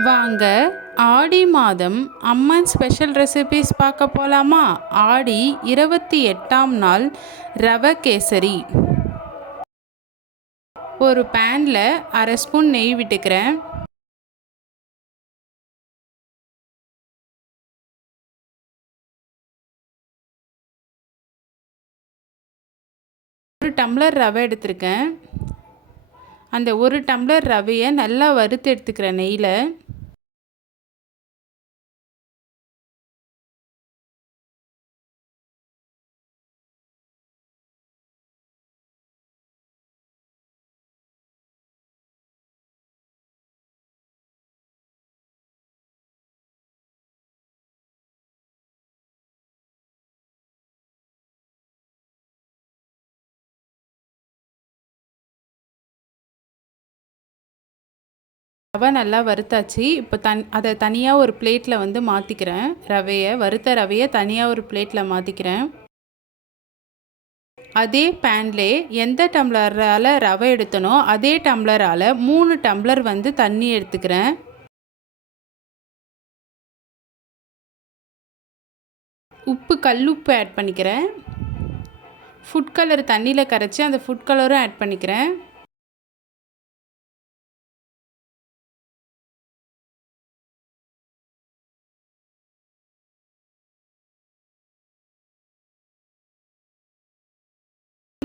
வாங்க ஆடி மாதம் அம்மன் special recipes பார்க்க போகலாமா ஆடி இருபத்தி எட்டாம் நாள் ரவை கேசரி ஒரு பேனில் அரை ஸ்பூன் நெய் விட்டுக்கிறேன். ஒரு டம்ளர் ரவை எடுத்திருக்கேன். அந்த ஒரு டம்ளர் ரவையை நல்லா வறுத்து எடுத்துக்கிறேன் நெய்யில் ரவை நல்லா வறுத்தாச்சு. இப்போ தன் அதை தனியாக ஒரு பிளேட்டில் வந்து மாற்றிக்கிறேன் ரவையை வறுத்த ரவையை தனியாக ஒரு பிளேட்டில் மாற்றிக்கிறேன் அதே பேன்லே எந்த டம்ளரால் ரவை எடுத்தனோ அதே டம்ளரால் மூணு டம்ளர் வந்து தண்ணி எடுத்துக்கிறேன். உப்பு கல்லுப்பு ஆட் பண்ணிக்கிறேன். ஃபுட் கலர் தண்ணியில் கரைச்சி அந்த ஃபுட் கலரும் ஆட் பண்ணிக்கிறேன்.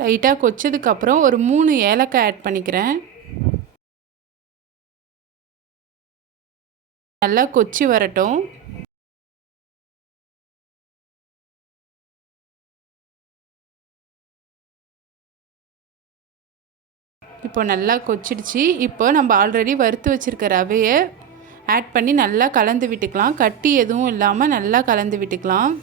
லைட்டாக கொச்சதுக்கப்புறம் ஒரு மூணு ஏலக்காய் ஆட் பண்ணிக்கிறேன். நல்லா கொச்சி வரட்டும். இப்போ நல்லா கொச்சிடுச்சு. இப்போ நம்ம ஆல்ரெடி வறுத்து வச்சுருக்க ரவையை ஆட் பண்ணி நல்லா கலந்து விட்டுக்கலாம். கட்டி எதுவும் இல்லாமல் நல்லா கலந்து விட்டுக்கலாம்.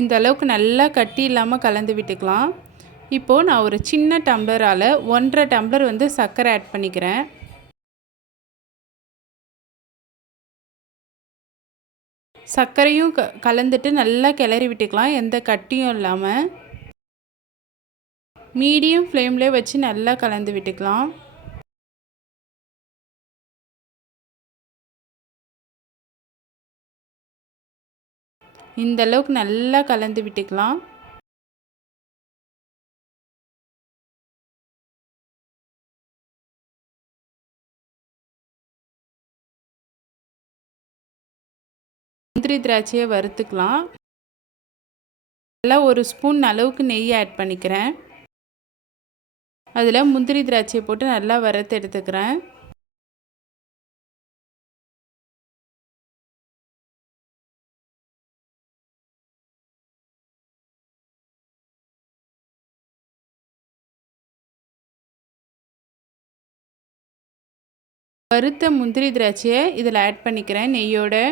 இந்த அளவுக்கு நல்லா கட்டி இல்லாமல் கலந்து விட்டுக்கலாம். இப்போது நான் ஒரு சின்ன டம்ளரால் ஒன்றரை டம்ளர் வந்து சர்க்கரை ஆட் பண்ணிக்கிறேன். சர்க்கரையும் க கலந்துட்டு நல்லா கிளறி விட்டுக்கலாம் எந்த கட்டியும் இல்லாமல் மீடியம் ஃப்ளேம்லேயே வச்சு நல்லா கலந்து விட்டுக்கலாம். இந்த அளவுக்கு நல்லா கலந்து விட்டுக்கலாம். முந்திரி திராட்சையை வறுத்துக்கலாம். நல்லா ஒரு ஸ்பூன் அளவுக்கு நெய் ஆட் பண்ணிக்கிறேன். அதில் முந்திரி திராட்சையை போட்டு நல்லா வறுத்து எடுத்துக்கிறேன். வறுத்த முந்திரி திராட்சையை இதில் ஆட் பண்ணிக்கிறேன் நெய்யோடு.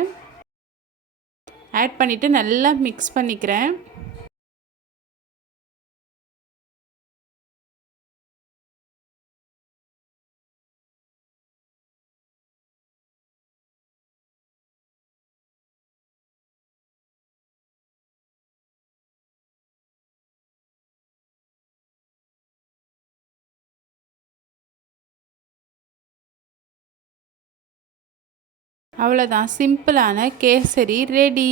ஆட் பண்ணிவிட்டு நல்லா மிக்ஸ் பண்ணிக்கிறேன். அவ்வளோதான் சிம்பிளான கேசரி ரெடி